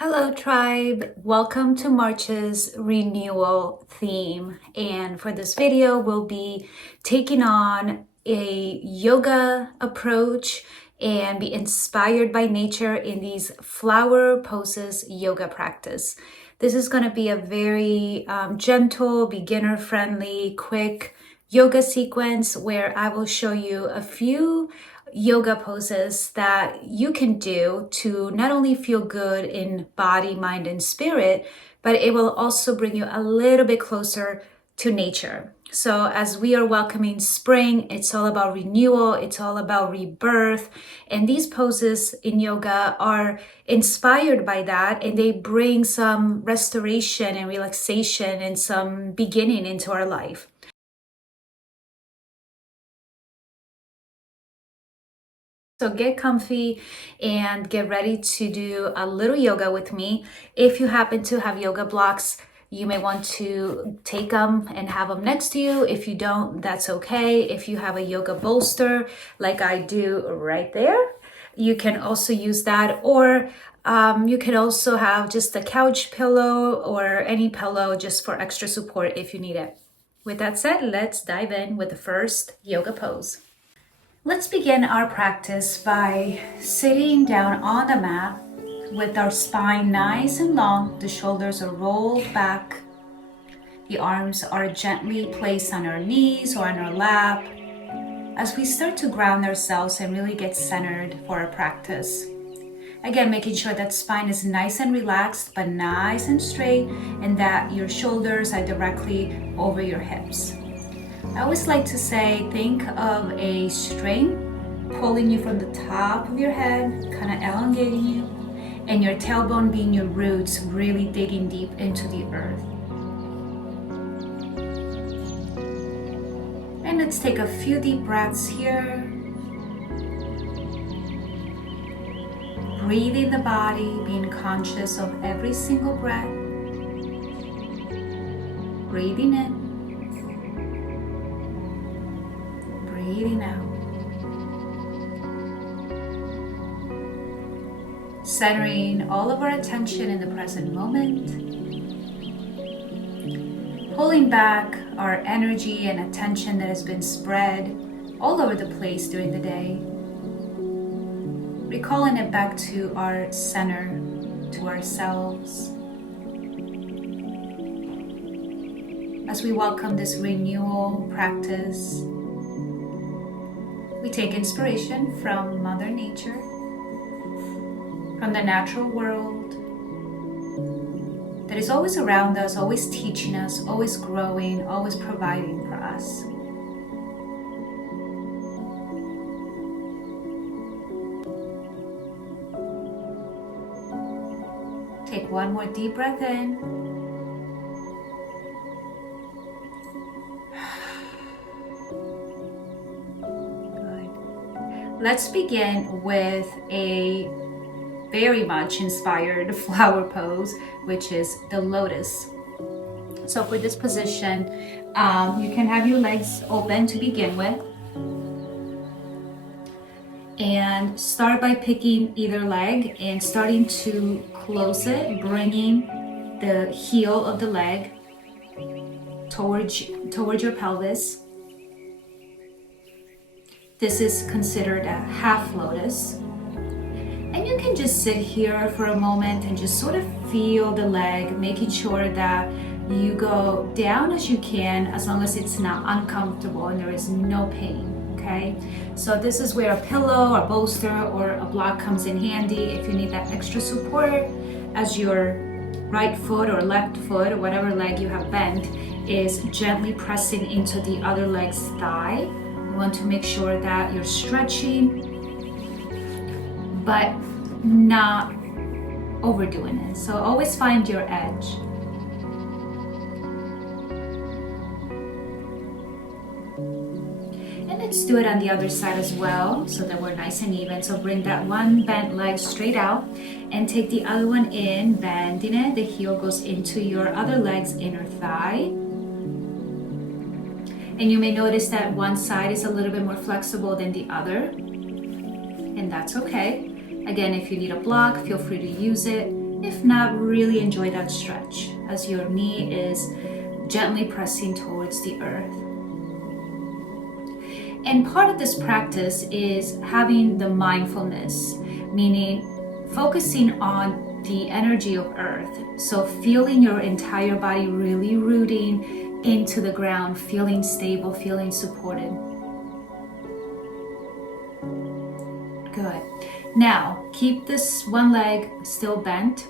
Hello, tribe. Welcome to March's renewal theme. And for this video, we'll be taking on a yoga approach and be inspired by nature in these flower poses yoga practice. This is going to be a very gentle, beginner-friendly, quick yoga sequence where I will show you a few yoga poses that you can do to not only feel good in body, mind, and spirit, but it will also bring you a little bit closer to nature. So as we are welcoming spring, it's all about renewal, it's all about rebirth. And these poses in yoga are inspired by that, and they bring some restoration and relaxation and some beginning into our life. So get comfy and get ready to do a little yoga with me. If you happen to have yoga blocks, you may want to take them and have them next to you. If you don't, that's okay. If you have a yoga bolster, like I do right there, you can also use that. Or you can also have just a couch pillow or any pillow just for extra support if you need it. With that said, let's dive in with the first yoga pose. Let's begin our practice by sitting down on the mat with our spine nice and long. The shoulders are rolled back. The arms are gently placed on our knees or on our lap as we start to ground ourselves and really get centered for our practice. Again, making sure that spine is nice and relaxed, but nice and straight, and that your shoulders are directly over your hips. I always like to say, think of a string pulling you from the top of your head, kind of elongating you, and your tailbone being your roots, really digging deep into the earth. And let's take a few deep breaths here. Breathing the body, being conscious of every single breath. Breathing in. Breathing out. Centering all of our attention in the present moment. Pulling back our energy and attention that has been spread all over the place during the day. Recalling it back to our center, to ourselves. As we welcome this renewal practice, we take inspiration from Mother Nature, from the natural world that is always around us, always teaching us, always growing, always providing for us. Take one more deep breath in. Let's begin with a very much inspired flower pose, which is the lotus. So for this position, you can have your legs open to begin with. And start by picking either leg and starting to close it, bringing the heel of the leg towards your pelvis. This is considered a half lotus. And you can just sit here for a moment and just sort of feel the leg, making sure that you go down as you can, as long as it's not uncomfortable and there is no pain, okay? So this is where a pillow or bolster or a block comes in handy if you need that extra support as your right foot or left foot or whatever leg you have bent is gently pressing into the other leg's thigh. You want to make sure that you're stretching, but not overdoing it. So always find your edge. And let's do it on the other side as well so that we're nice and even. So bring that one bent leg straight out and take the other one in, bending it. The heel goes into your other leg's inner thigh. And you may notice that one side is a little bit more flexible than the other, and that's okay. Again, if you need a block, feel free to use it. If not, really enjoy that stretch as your knee is gently pressing towards the earth. And part of this practice is having the mindfulness, meaning focusing on the energy of earth. So feeling your entire body really rooting into the ground, feeling stable, feeling supported. Good. Now, keep this one leg still bent,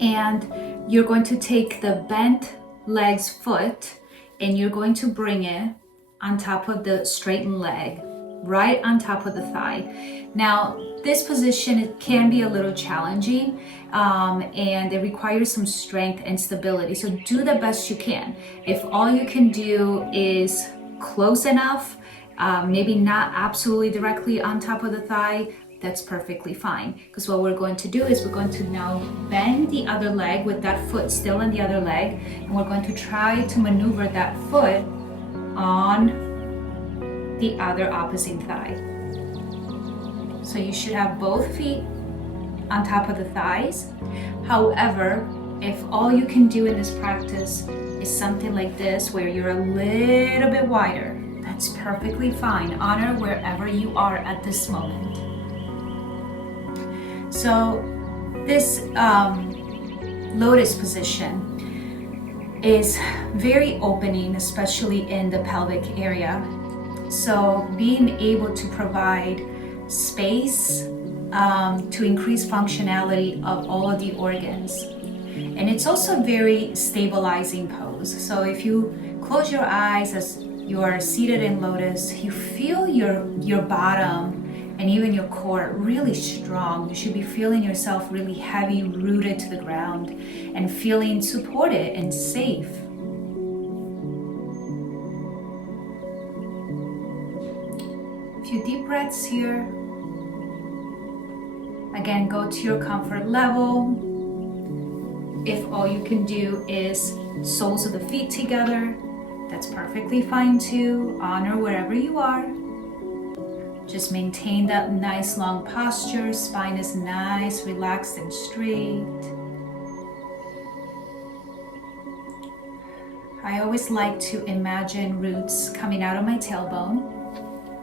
and you're going to take the bent leg's foot and you're going to bring it on top of the straightened leg, right on top of the thigh. Now, this position, it can be a little challenging and it requires some strength and stability. So do the best you can. If all you can do is close enough, maybe not absolutely directly on top of the thigh, that's perfectly fine. Because what we're going to do is we're going to now bend the other leg with that foot still on the other leg, and we're going to try to maneuver that foot on the other opposite thigh. So you should have both feet on top of the thighs. However, if all you can do in this practice is something like this, where you're a little bit wider, that's perfectly fine. Honor wherever you are at this moment. So this lotus position is very opening, especially in the pelvic area. So being able to provide space to increase functionality of all of the organs. And it's also a very stabilizing pose. So if you close your eyes as you are seated in lotus, you feel your bottom and even your core really strong. You should be feeling yourself really heavy, rooted to the ground, and feeling supported and safe. A few deep breaths here. Again, go to your comfort level. If all you can do is soles of the feet together, that's perfectly fine too. Honor wherever you are. Just maintain that nice long posture. Spine is nice, relaxed and straight. I always like to imagine roots coming out of my tailbone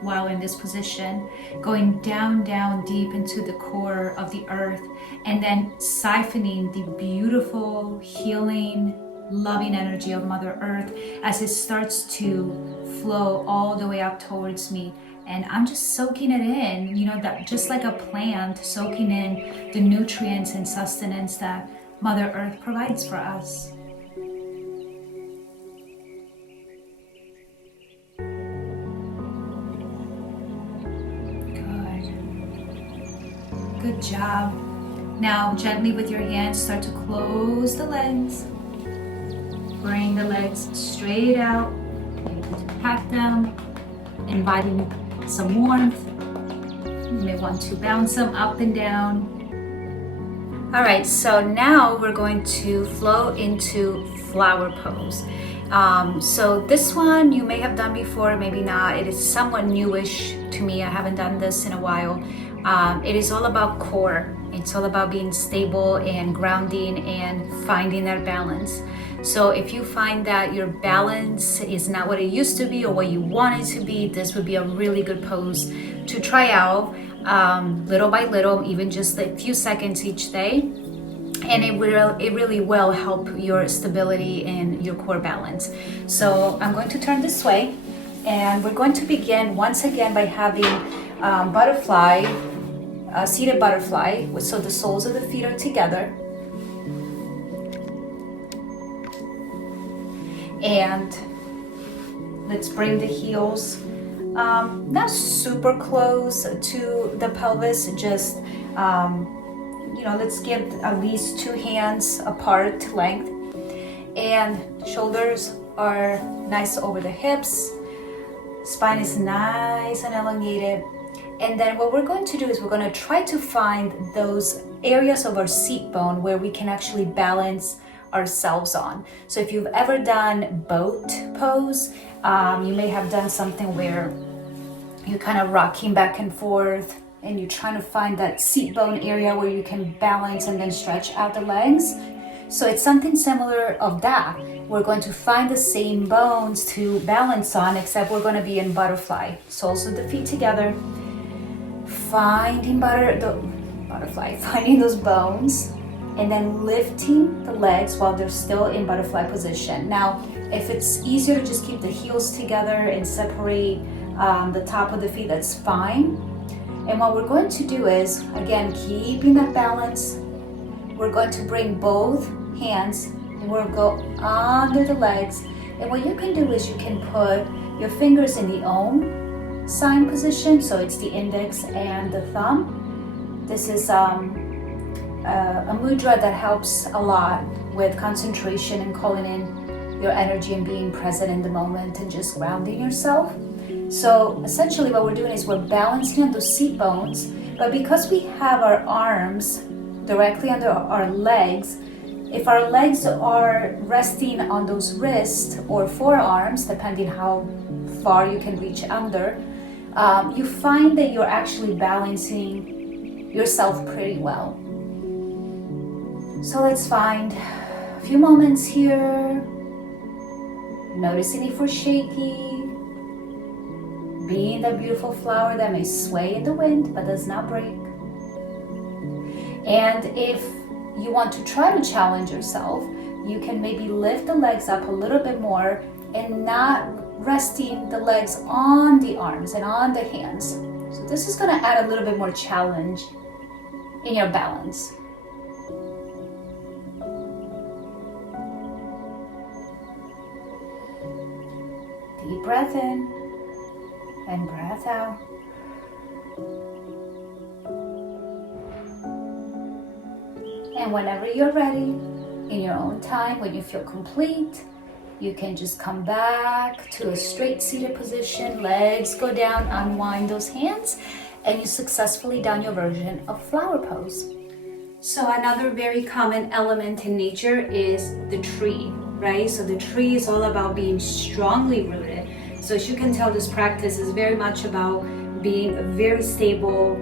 while in this position, going down deep into the core of the earth, and then siphoning the beautiful, healing, loving energy of Mother Earth as it starts to flow all the way up towards me. And I'm just soaking it in, that just like a plant, soaking in the nutrients and sustenance that Mother Earth provides for us. Good job. Now gently with your hands start to close the legs. Bring the legs straight out. Pat them, inviting some warmth. You may want to bounce them up and down. All right, so now we're going to flow into flower pose. So this one you may have done before, maybe not. It is somewhat newish to me. I haven't done this in a while. It is all about core. It's all about being stable and grounding and finding that balance. So if you find that your balance is not what it used to be or what you want it to be, this would be a really good pose to try out little by little, even just a few seconds each day. And it really will help your stability and your core balance. So I'm going to turn this way, and we're going to begin once again by having butterfly, seated butterfly, so the soles of the feet are together. And let's bring the heels not super close to the pelvis, just let's give at least 2 hands apart length, and shoulders are nice over the hips, spine is nice and elongated. And then what we're going to do is we're going to try to find those areas of our seat bone where we can actually balance ourselves on. So if you've ever done boat pose, you may have done something where you're kind of rocking back and forth and you're trying to find that seat bone area where you can balance and then stretch out the legs. So it's something similar of that. We're going to find the same bones to balance on, except we're going to be in butterfly. Soles of the feet together, finding finding those bones, and then lifting the legs while they're still in butterfly position. Now, if it's easier to just keep the heels together and separate the top of the feet, that's fine. And what we're going to do is, again, keeping that balance, we're going to bring both hands and we'll go under the legs. And what you can do is you can put your fingers in the Om sign position, so it's the index and the thumb. This is a mudra that helps a lot with concentration and calling in your energy and being present in the moment and just grounding yourself. So essentially what we're doing is we're balancing on those seat bones, but because we have our arms directly under our legs, if our legs are resting on those wrists or forearms, depending how far you can reach under, you find that you're actually balancing yourself pretty well. So let's find a few moments here, noticing if we're shaky, being that beautiful flower that may sway in the wind but does not break. And if you want to try to challenge yourself, you can maybe lift the legs up a little bit more and not resting the legs on the arms and on the hands. So this is going to add a little bit more challenge in your balance. Deep breath in and breath out. And whenever you're ready, in your own time, when you feel complete, you can just come back to a straight seated position, legs go down, unwind those hands, and you successfully done your version of flower pose. So another very common element in nature is the tree, right? So the tree is all about being strongly rooted. So as you can tell, this practice is very much about being very stable,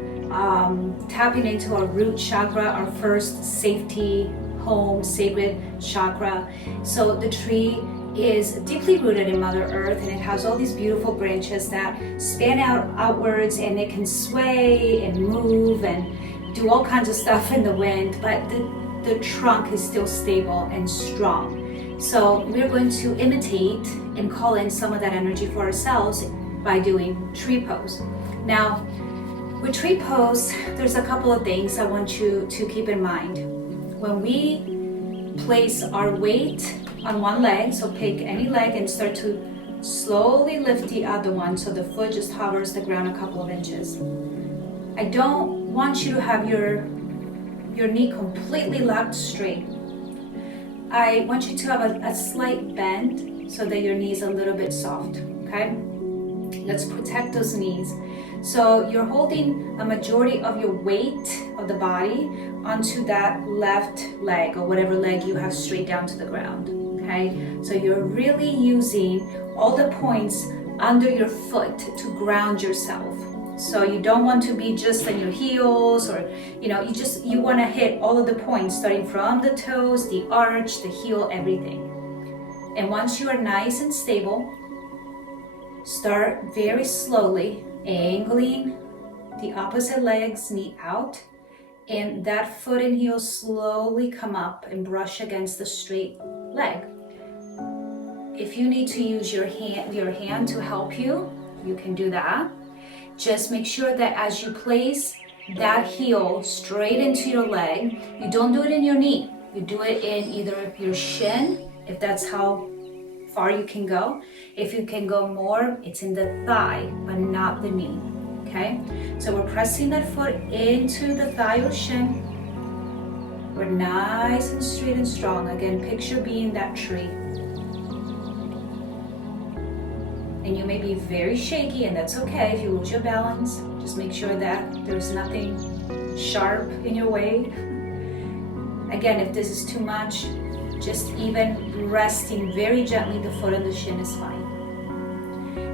tapping into our root chakra, our first safety, home, sacred chakra. So the tree is deeply rooted in Mother Earth, and it has all these beautiful branches that span out outwards, and it can sway and move and do all kinds of stuff in the wind, but the trunk is still stable and strong. So we're going to imitate and call in some of that energy for ourselves by doing tree pose. Now, with tree pose, there's a couple of things I want you to keep in mind. When we place our weight on one leg, so pick any leg and start to slowly lift the other one so the foot just hovers the ground a couple of inches. I don't want you to have your knee completely locked straight. I want you to have a slight bend so that your knee is a little bit soft, okay? Let's protect those knees. So you're holding a majority of your weight of the body onto that left leg or whatever leg you have straight down to the ground, okay? So you're really using all the points under your foot to ground yourself. So you don't want to be just on your heels, or you want to hit all of the points starting from the toes, the arch, the heel, everything. And once you are nice and stable, start very slowly angling the opposite leg's knee out, and that foot and heel slowly come up and brush against the straight leg. If you need to use your hand to help you, you can do that. Just make sure that as you place that heel straight into your leg, you don't do it in your knee. You do it in either your shin, if that's how far you can go. If you can go more, it's in the thigh, but not the knee, okay? So we're pressing that foot into the thigh or shin. We're nice and straight and strong. Again, picture being that tree. And you may be very shaky, and that's okay if you lose your balance. Just make sure that there's nothing sharp in your way. Again, if this is too much, just even resting very gently the foot on the shin is fine.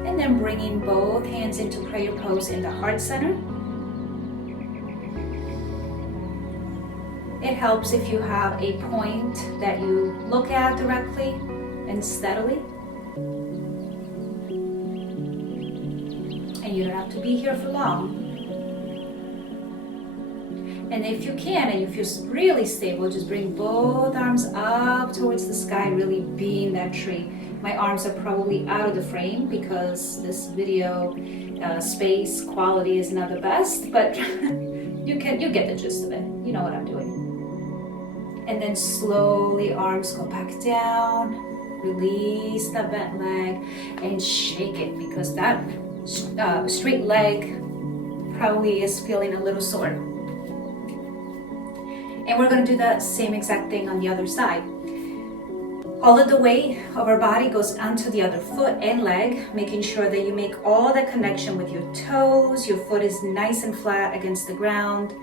And then bringing both hands into prayer pose in the heart center. It helps if you have a point that you look at directly and steadily. And you don't have to be here for long. And if you can, and you feel really stable, just bring both arms up towards the sky, really being that tree. My arms are probably out of the frame because this video space quality is not the best, but you get the gist of it. You know what I'm doing. And then slowly arms go back down, release that bent leg and shake it, because that straight leg probably is feeling a little sore. And we're going to do the same exact thing on the other side. All of the weight of our body goes onto the other foot and leg, making sure that you make all the connection with your toes. Your foot is nice and flat against the ground,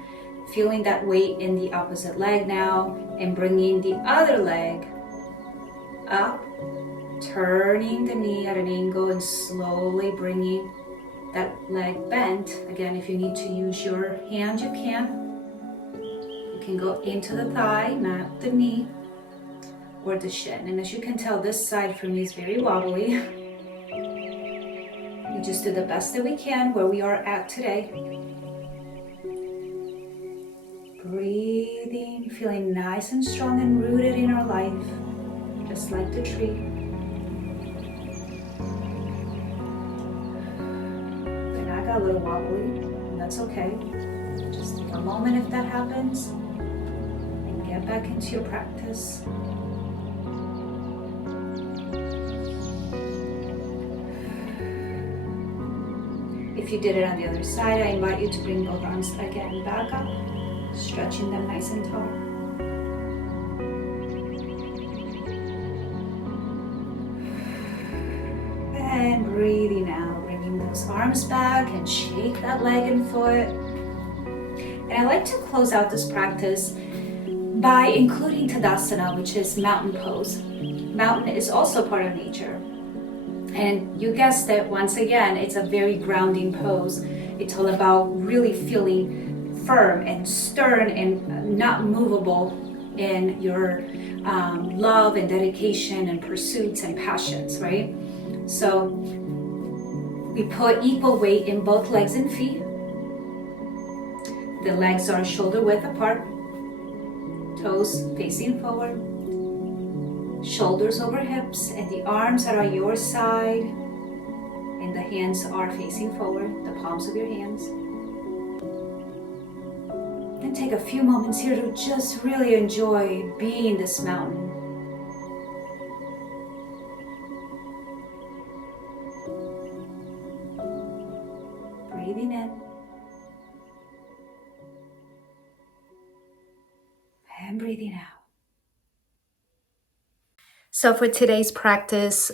feeling that weight in the opposite leg now, and bringing the other leg up, turning the knee at an angle and slowly bringing that leg bent. Again, if you need to use your hand, you can. You can go into the thigh, not the knee or the shin. And as you can tell, this side for me is very wobbly. We just do the best that we can where we are at today. Breathing, feeling nice and strong and rooted in our life, just like the tree. And I got a little wobbly, and that's okay. Just take a moment if that happens, and get back into your practice. If you did it on the other side, I invite you to bring both arms again back up, stretching them nice and tall. And breathing out, bringing those arms back and shake that leg and foot. And I like to close out this practice by including Tadasana, which is mountain pose. Mountain is also part of nature. And you guessed it, once again, it's a very grounding pose. It's all about really feeling firm and stern and not movable in your love and dedication and pursuits and passions, right? So we put equal weight in both legs and feet. The legs are shoulder width apart, toes facing forward, shoulders over hips, and the arms are on your side, and the hands are facing forward, the palms of your hands. Then take a few moments here to just really enjoy being this mountain. Breathing in and breathing out. So for today's practice,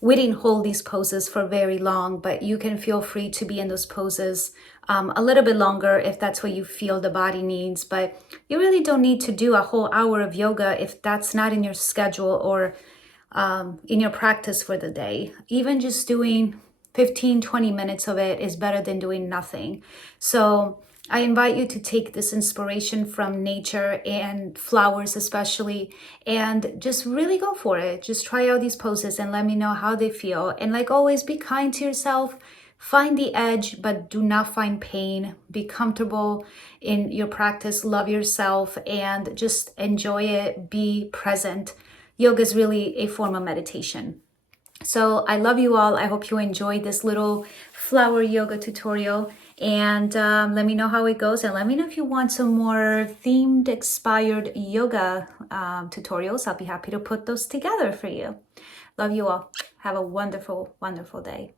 we didn't hold these poses for very long, but you can feel free to be in those poses a little bit longer if that's what you feel the body needs. But you really don't need to do a whole hour of yoga if that's not in your schedule or in your practice for the day. Even just doing 15-20 minutes of it is better than doing nothing. So I invite you to take this inspiration from nature and flowers especially, and just really go for it. Just try out these poses and let me know how they feel. And like always, be kind to yourself. Find the edge, but do not find pain. Be comfortable in your practice. Love yourself and just enjoy it. Be present. Yoga is really a form of meditation. So I love you all. I hope you enjoyed this little flower yoga tutorial. And let me know how it goes, and let me know if you want some more themed, inspired yoga tutorials. I'll be happy to put those together for you. Love you all. Have a wonderful, wonderful day.